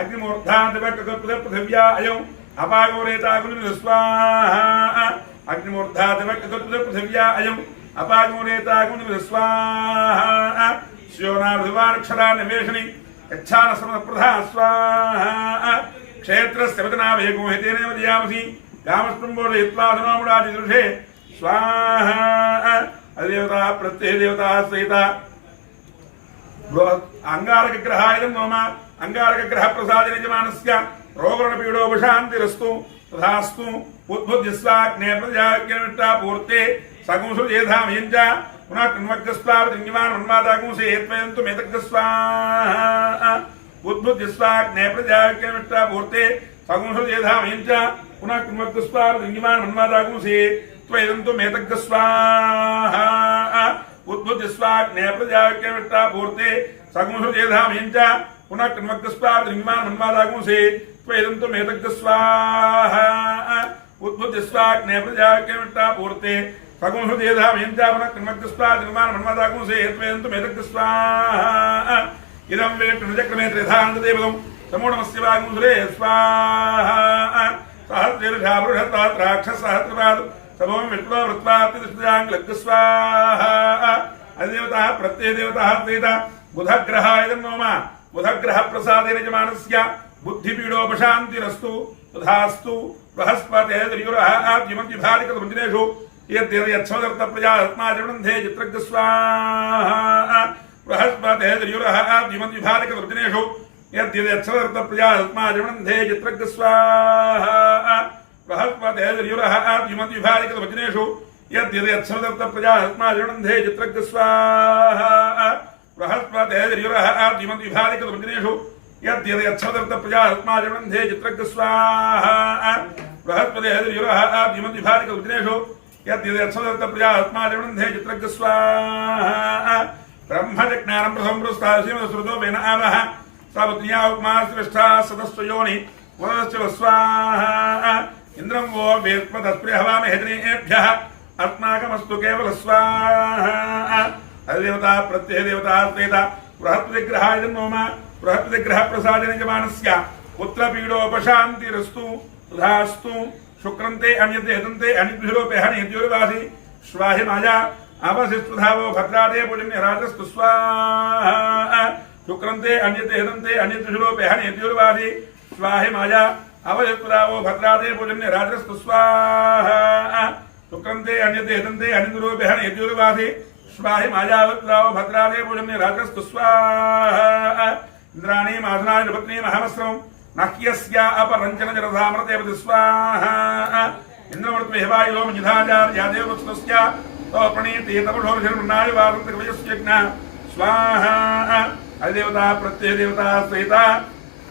అగ్నిమూర్ధాదివక్తృత పృథివ్యా అయం అపాగోరేతాగుంజన స్వాహా. అగ్నిమూర్ధాదివక్తృత పృథివ్యా అయం అపాగోరేతాగుంజన స్వాహా. శ్యోనాభివారక్షరా నివేశని యచ్ఛాన సమప్రధా స్వాహా. క్షేత్రస్య వదనావేగో హితేనేవ దియామసి కామస్పృంబోధయత్వాధనాముడాదిదృషే స్వాహా. అధిదేవత ప్రత్యయదేవత సహిత అంగారక గ్రహాయ నమః. అంగారక గ్రహ ప్రసాదేన యజమానస్య రోగరణపీడోపశాంతిరస్తు తథాస్తు. ఉద్బుద్ధిస్వాగ్నే ప్రజాజ్ఞనిట్టా పూర్తే సగుంసుయేధామయంచ పునః కన్వగ్రస్వావతిన్యమాన్ మన్మాదాగుంసే త్వయంతు మేతగ్రస్వాహా. ఉద్బుద్ధిస్వాగ్నే ప్రజాజ్ఞనిట్టా పూర్తే సగుంసుయేధామయంచ पुनः कृण्वग्स्वाहा मन्वादागुंसि त्वयन्तु मेतग् स्वाहा उद्भुति स्वाग्ने प्रजाक्यमिष्टा पूर्ते सगुंसुजेधामीञ्च पुनः कृण्वग्स्वाहा मन्वादागुंसि त्वयन्तु मेतग् स्वाहा उद्भुति स्वाग्ने प्रजाक्यमिष्टा पूर्ते सगुंसुजेधामीञ्च पुनः कृण्वग्स्वाहा मन्वादागुंसि त्वयन्तु मेतग् स्वाहा इदं वेट्टुनिजक्रमे त्रिधान्तदेवदं समूढमस्य वागुंसुरे स्वाहा सहस्रेर्षा बृहत्तात् राक्षसहस्रपाद सबं विश्वा वृत्वाप्तिदृष्टाङ्गलग् स्वाहा अधिदेवताः प्रत्ययदेवताः त्रेता बुधग्रहाय नमः बुधग्रहप्रसादेन यजमानस्य बुद्धिपीडोपशान्तिरस्तु तथास्तु बृहस्पतेः त्रियुरः आद्यमद्विभादिकतमञ्जनेषु यद्यच्छमदर्थप्रजात्माजवृन्धे चित्रग् स्वाहा बृहस्पतेः त्रियुरः आद्यमद्विभादिकतमञ्जनेषु यद्यच्छमदर्थप्रजात्माजवृन्धे चित्रग् स्वाहा बृहस्पतेः त्रियुरः आद्यमद्विभादिकतमञ्जनेषु यद्यच्छमदर्थप्रजात्माजवृन्धे चित्रग् स्वाहा बृहस्पतेः त्रियुरः आद्यमद्विभादिकतमञ्जनेषु यद्यच्छमदर्थप्रजात्माजवृन्धे चित्रग् स्वाहा बृहस्पतेः त्रियुरः आद्यमद्विभादिकतमञ्जनेषु यद्यच्छमदर्थप्रजात्माजवृन्धे चित्रग् स्वाहा ब्रह्मजज्ञानं प्रसंवृष्टाश्रीमदश्रुतो वेन आवः सावत्र्या उपमाश्रेष्ठा सदस्वयोनि वदस्य स्वाहा इन्द्रं वो वेत्मदस्पृह हवामहेद्रेभ्यः अस्माकमस्तु केवल स्वाहा अधिदेवता प्रत्ययदेवता त्रेता बृहत्विग्रहाय नमः बृहत्विग्रहप्रसादेन यजमानस्य पुत्रपीडोपशान्तिरस्तु तथास्तु शुक्रन्ते अन्यते हदन्ते अनिद्भिरोपे हनिद्योर्वासि स्वाहि माया आवसिस्तुधावो भद्रादे पूजन्यराजस्तु स्वाहा शुक्रन्ते अन्यते हदन्ते अन्यद्भिरोपे हनिद्योर्वासि स्वाहि माया आवसिस्तुधावो भद्रादे पूजन्यराजस्तु स्वाहा शुक्रन्ते अन्यते हदन्ते अन्यद्भिरोपे हनिद्योर्वासि स्वाहि माया आवसिस्तुधावो भद्रादे पूजन्यराजस्तु स्वाहा इंद्राणी माधनाय नृपत्नी महामस्त्रम नाक्यस्य अपरंचन जरधामृते स्वाहा इंद्रमृत्वेहवायुलो मञ्जिधाचार यादेव वत्सस्य तोप्रणीति तपशोर्षर्मन्नाय वासन्तकवयस्यज्ञ स्वाहा अधिदेवता प्रत्ययदेवता सहिता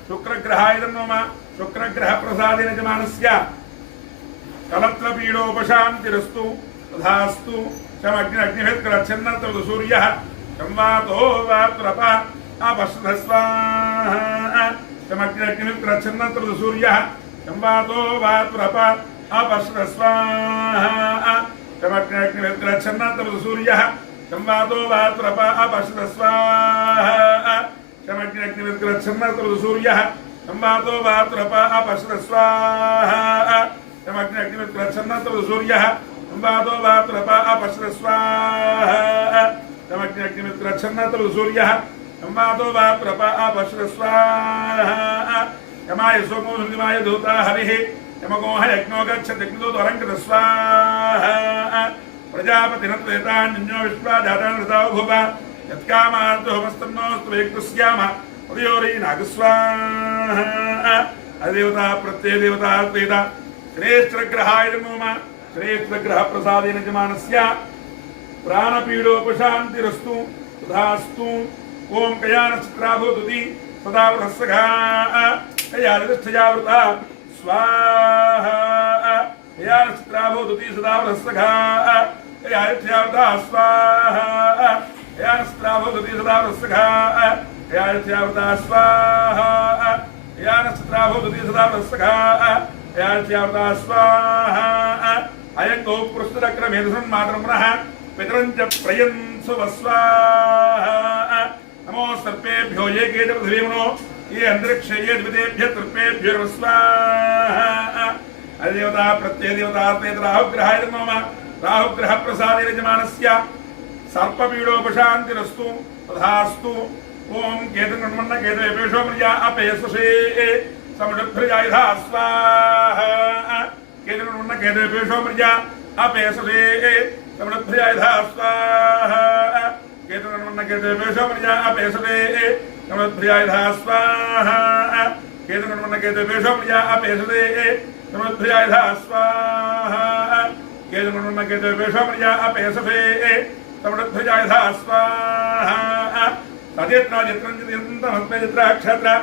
शुक्रग्रहाय नमः शुक्रग्रहप्रसादेन यजमानस्य कलत्रपीडोपशान्तिरस्तु तथास्तु शमग्निरग्निभिर्गच्छन्नतो सूर्यः संवातो वात्रप अपश्रः स्वाहा शमग्निरग्निभिर्गच्छन्नतो सूर्यः संवातो वात्रप अपश्रः स्वाहा शमग्निरग्निभिर्गच्छन्नतो सूर्यः संवातो वात्रप अपश्रः स्वाहा शमग्निरग्निभिर्गच्छन्नतो सूर्यः संवातो वात्रप अपश्रः स्वाहा शमग्निरग्निभिर्गच्छन्नतो सूर्यः संवातो वात्रप अपश्रः स्वाहा शमग्निरग्निभिर्गच्छन्नतो सूर्यः संवातो वात्रप अपश्रः स्वाहा यमाय सोमो धृतिमाय धूता हरिः यमगोह यज्ञो गच्छत्यग्नितो द्वारङ्कृत स्वाहा प्रजापतिनत्वेतान्यो विश्वाजातानृताव भुव यत्कामार्तो होमस्तन्नोऽस्तु वेक्तुस्याम उदयोरी नागस्वाहा अधिदेवता प्रत्ययदेवता त्रेता श्रेष्ठग्रहाय नमः श्रेष्ठग्रहप्रसादेन यजमानस्य प्राणपीडोपशान्तिरस्तु तथास्तु ओम कयानचित्राभूतुति सदा वृहस्सखा कयानिष्ठयावृता स्वाहा कयानचित्राभूतुति सदा वृहस्सखा कयानिष्ठयावृता स्वाहा कयानचित्राभूतुति सदा वृहस्सखा कयानिष्ठयावृता स्वाहा कयानचित्राभूतुति सदा वृहस्सखा कयानिष्ठयावृता स्वाहा अयं गो पृष्ठचक्रमेधसन्मातरं पुनः पितरं च प्रयन्सु स्वाहा नमो सर्पेभ्यो ये केच पृथिवीमनो ये अंतरिक्षे ये द्वितेभ्य सर्पेभ्यो स्वाहा अधिदेवता प्रत्ययदेवता राहुग्रहाय नमः राहुग्रहप्रसादेन यजमानस्य सर्पपीडोपशान्तिरस्तु तथास्तु ओम केतुर्मन्न केतुपेशो मृजा अपेशसे समुद्रभृजायुधा स्वाहा केतुर्मन्न केतुपेशो मृजा अपेशसे समुद्रभृजायुधा स्वाहा केतुर्मन्न केतुपेशो मृजा अपेशसे समुद्रभृजायुधा स्वाहा केतुर्मन्न केतुपेशो मृजा अपेशसे समुद्रभृजायुधा स्वाहा केतुर्मन्न केतुपेशो मृजा अपेशसे समुद्रभृजायुधा स्वाहा तदेत्र चित्रं चित्रमस्मै चित्राक्षत्र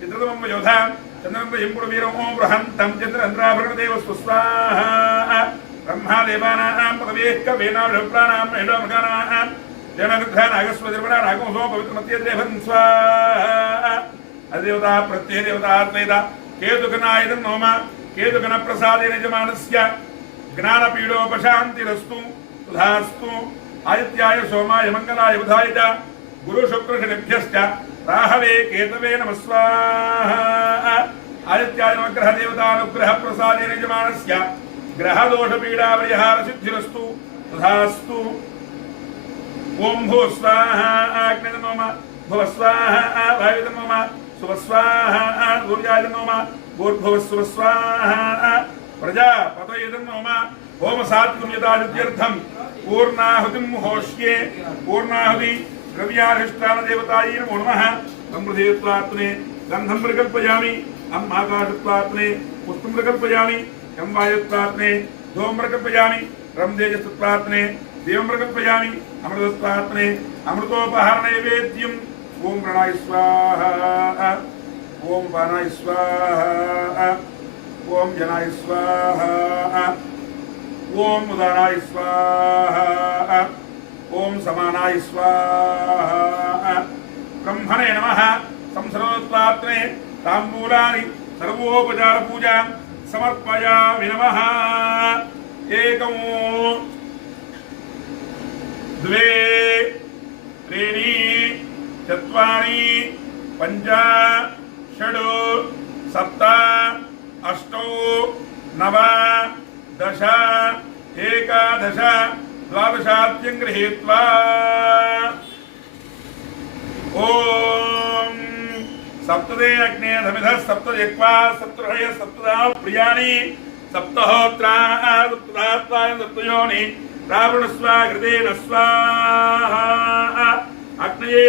चित्रतमं योधा చంద్రంద్ర ఇంపుడు వీరం ఓం బృహంతం చంద్రేంద్రాభరణదేవ స్వస్వాహ బ్రహ్మాదేవానాం పదవేః కవేనాం మేఢోమృగానాం జనగృద్ధ నాగస్వతిర్వణ నాగంసో పవిత్రమత్యేదేవం స్వాహ అదేవతా ప్రత్యేదేవతాత్మేత కేతుగణాయుధం నోమ కేతుగణ ప్రసాదేన యజమానస్య జ్ఞానపీడోపశాంతిరస్తు సుధాస్తు ఆదిత్యాయ సోమాయ మంగళాయ బుధాయ చ గురు శుక్ర శనిభ్యశ్చ రాహవే కేతవే నమః స్వాహ ఆదిత్యాయ నవగ్రహ దేవతానుగ్రహ ప్రసాదేన యజమానస్య గ్రహదోష పీడా పరిహార సిద్ధిరస్తు సుధాస్తు ఓం భూ స్వాహ అగ్నిద నోమ భువ స్వాహ వాయుద నోమ శుభ స్వాహ సూర్యాయ నోమ భూర్భువ శుభ స్వాహ ప్రజాపతయద నోమ హోమ సాత్వం యదాదిత్యర్థం పూర్ణాహుతిం హోష్యే పూర్ణాహుతి ద్రవ్యాధిష్టాన దేవతాయై నమో నమః సంప్రదేత్వాత్మనే గంధం ప్రకల్పయామి అం ఆకాశత్వాత్మనే పుష్పం ప్రకల్పయామి ఎం వాయుత్వాత్మనే ధూమం ప్రకల్పయామి రం తేజస్తత్వాత్మనే దేవం ప్రకల్పయామి అమృతత్వాత్మనే అమృతోపహార నైవేద్యం ఓం ప్రణాయ స్వాహ ఓం పానాయ స్వాహ ఓం జనాయ స్వాహ ఓం ఉదానాయ స్వాహ ఓం సమానాయ స్వాహ బ్రహ్మణే నమః సంసర్వత్వాత్మనే తాంబూలాని సర్వోపచార పూజా సమర్పయామి నమః ఏకం ద్వే త్రీణి చత్వారి పంచ షడ్ సప్త అష్టౌ నవ దశ ఏకాదశ ద్వాదశాత్యం గృహీత్వా ఓం సప్తదే అగ్నే సమిధ సప్తజక్వా సప్తహయ సప్తదా ప్రియాణి సప్తహోత్రా సప్తదాత్వాయ సప్తయోని రావణస్వ హృదేన స్వాహ అగ్నయే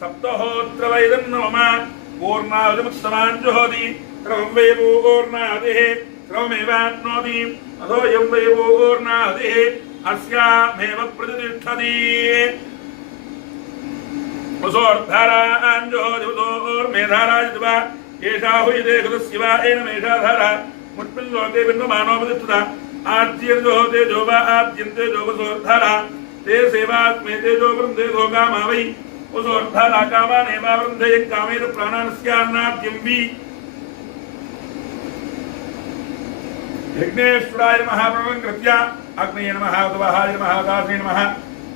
సప్తహోత్ర వైదం నమ పూర్ణావతిముత్తమాంజుహోతి శ్రవం వై పూర్ణాది శ్రవమేవాప్నోతి అథోయం వై పూర్ణాది అస్యామేవ ప్రతిష్టతి వసోర్ధారాంజుహోతి వసోర్మేధారాజిత్వా ఏషా హుయతే కృతస్య ఏన మేషాధార ముట్పిల్లోకే బిందుమానోపతిష్ఠిత ఆజ్యంజోహతే జోవా ఆజ్యంతే జోవసోర్ధార ते सेवात्मे तेजो वृंदे धोकामा वै उसोर्धारा कामानेवा वृंदे कामेन प्राणानस्यान्नाद्यं वि यज्ञेश्वराय नमः प्रणवं कृत्या अग्नये नमः उदवाहाय नमः दासे नमः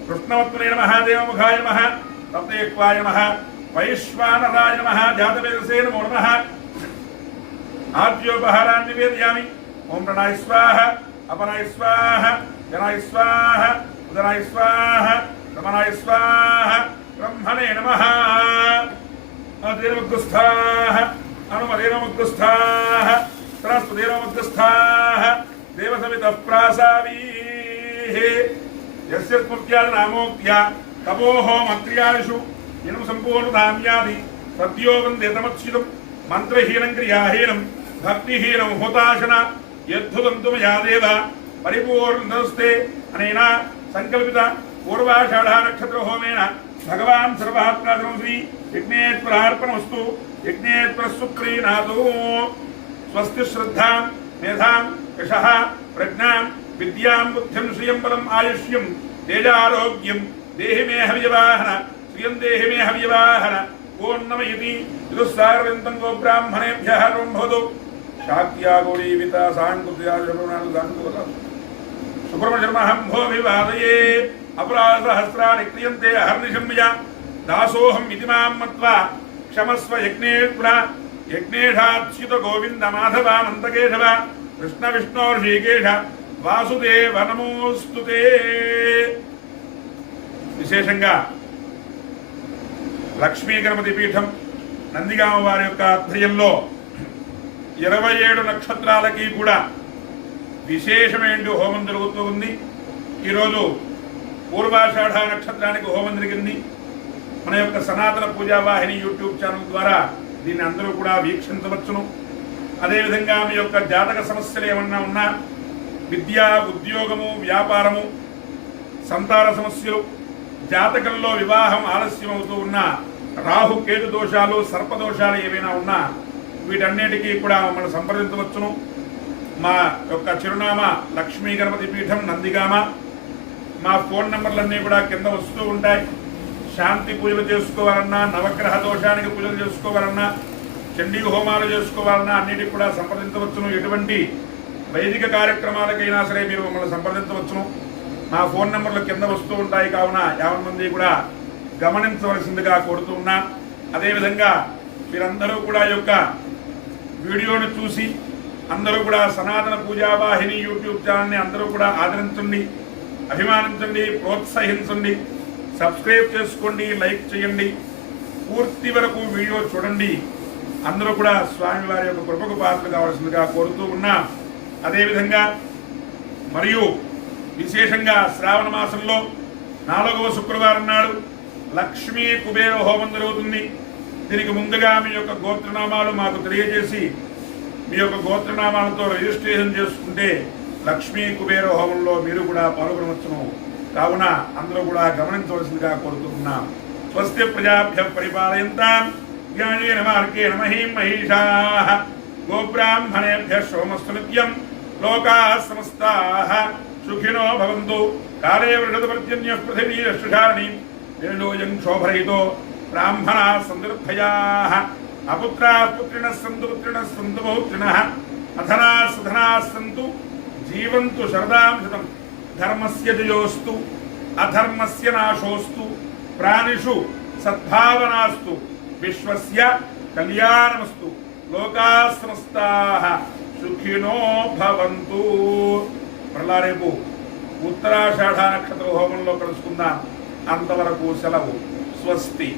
कृष्णवत्मने नमः देवमुखाय नमः तप्तेक्वाय नमः वैश्वानराय नमः जातवेदसे नमो नमः आद्योपहारान् निवेदयामि ओम प्रणाय स्वाहा अपनाय स्वाहा जनाय स्वाहा उदनाय स्वाहा रमणाय स्वाहा ब्रह्मणे नमः अधीरमुद्गस्थाः अनुमधीरमुद्गस्थाः सरस्वतीरमुद्गस्थाः देवसमितः प्रासावीः यस्य स्मृत्यादि नामोक्त्या तपोः मन्त्र्यादिषु इनं सम्पूर्णधान्यादि सद्यो वन्दे तमच्युतं मन्त्रहीनं क्रियाहीनं भक्तिहीनं हुताशन यद्धुतं मया देव परिपूर्णस्ते अनेन संकल्पित पूर्वाषाढ़ नक्षत्र होमेन भगवान सर्वात्मा श्री यज्ञेश्वरार्पणमस्तु यज्ञेश्वर सुक्रीनाथो स्वस्ति श्रद्धा मेधा यशः प्रज्ञा विद्यां बुद्धिं श्रियं बलम् आयुष्यं तेजारोग्यं देहि मे हविवाहन श्रियं देहि मे हविवाहन ओं नमः इति ऋतुस्सारवन्तं गो ब्राह्मणेभ्यः भवतु शाक्या गौरीविता साङ्कृत्यादिशुभ्रमणानुसाङ्कृतः सुब्रह्मण्यर्महं भो विवादये अपराधसहस्राणि क्रियन्ते अहर्निशं मया दासोऽहम् इति मां मत्वा क्षमस्व यज्ञेश्वर यज्ञेशाच्युत गोविन्द माधवानन्दकेशव कृष्ण विष्णो ऋषिकेश वासुदेव नमोऽस्तुते। విశేషంగా లక్ష్మీ గణపతి పీఠం నందిగామ వారి యొక్క ఆధ్వర్యంలో 27 నక్షత్రాలకి కూడా విశేషమైన హోమం జరుగుతూ ఉంది. ఈరోజు పూర్వాషాఢ నక్షత్రానికి హోమం జరిగింది. మన యొక్క సనాతన పూజా వాహిని యూట్యూబ్ ఛానల్ ద్వారా దీన్ని అందరూ కూడా వీక్షించవచ్చును. అదేవిధంగా మీ యొక్క జాతక సమస్యలు ఏమన్నా ఉన్నా, విద్య, ఉద్యోగము, వ్యాపారము, సంతాన సమస్యలు, జాతకంలో వివాహం ఆలస్యం అవుతూ ఉన్నా, రాహు కేతు దోషాలు, సర్పదోషాలు ఏమైనా ఉన్నా వీటన్నిటికీ కూడా మమ్మల్ని సంప్రదించవచ్చును. మా యొక్క చిరునామా లక్ష్మీ గణపతి పీఠం, నందిగామ. మా ఫోన్ నెంబర్లన్నీ కూడా కింద వస్తూ ఉంటాయి. శాంతి పూజలు చేసుకోవాలన్నా, నవగ్రహ దోషానికి పూజలు చేసుకోవాలన్నా, చండీ హోమాలు చేసుకోవాలన్నా అన్నిటికి కూడా సంప్రదించవచ్చును. ఎటువంటి వైదిక కార్యక్రమాలకైనా సరే మీరు మమ్మల్ని సంప్రదించవచ్చును. మా ఫోన్ నెంబర్లు కింద వస్తూ ఉంటాయి. కావున 50 మంది కూడా గమనించవలసిందిగా కోరుతూ ఉన్నా. అదేవిధంగా మీరందరూ కూడా ఈ యొక్క వీడియోను చూసి అందరూ కూడా సనాతన పూజావాహిని యూట్యూబ్ ఛానల్ని అందరూ కూడా ఆదరించండి, అభిమానించండి, ప్రోత్సహించండి. సబ్స్క్రైబ్ చేసుకోండి, లైక్ చేయండి, పూర్తి వరకు వీడియో చూడండి. అందరూ కూడా స్వామివారి యొక్క కృపకు పాత్రలు కావాల్సిందిగా కోరుతూ ఉన్నా. అదేవిధంగా మరియు విశేషంగా శ్రావణ మాసంలో 4వ శుక్రవారం నాడు లక్ష్మీ కుబేర హోమం జరుగుతుంది. దీనికి ముందుగా మీ యొక్క గోత్రనామాలు మాకు తెలియజేసి మీ యొక్క గోత్రనామాలతో రిజిస్ట్రేషన్ చేసుకుంటే లక్ష్మీ కుబేర హోమంలో మీరు కూడా పాల్గొనవచ్చును. కావున అందరూ కూడా గమనించవలసిందిగా కోరుతున్నాం. స్వస్తి ప్రజాభ్య పరిపాలయంతాం జ్ఞానేన మార్గేణ మహీం మహిషాః గోబ్రాహ్మణేభ్యః శోమస్తు నిత్యం లోకాః సమస్తాః సుఖినో భవంతు. కాలే వృషదపర్జన్యః పృథివీ రక్షారణి వేణోయం క్షోభరహితో బ్రాహ్మణాः సందృభయాః అపుత్రాः పుత్రిణः సంతు పుత్రిణः సంతు బహుత్రిణः అధనాः సధనాः సంతు జీవంతు శరదాం శతం. ధర్మస్య జయోస్తు అధర్మస్య నాశోస్తు ప్రాణిషు సద్భావనాస్తు విశ్వస్య కళ్యాణమస్తు. లోకాః సమస్తాః సుఖినో భవంతు. మరలా రేపు ఉత్తరాషాఢ నక్షత్ర హోమంలో కలుసుకుందాం. అంతవరకు సెలవు. స్వస్తి.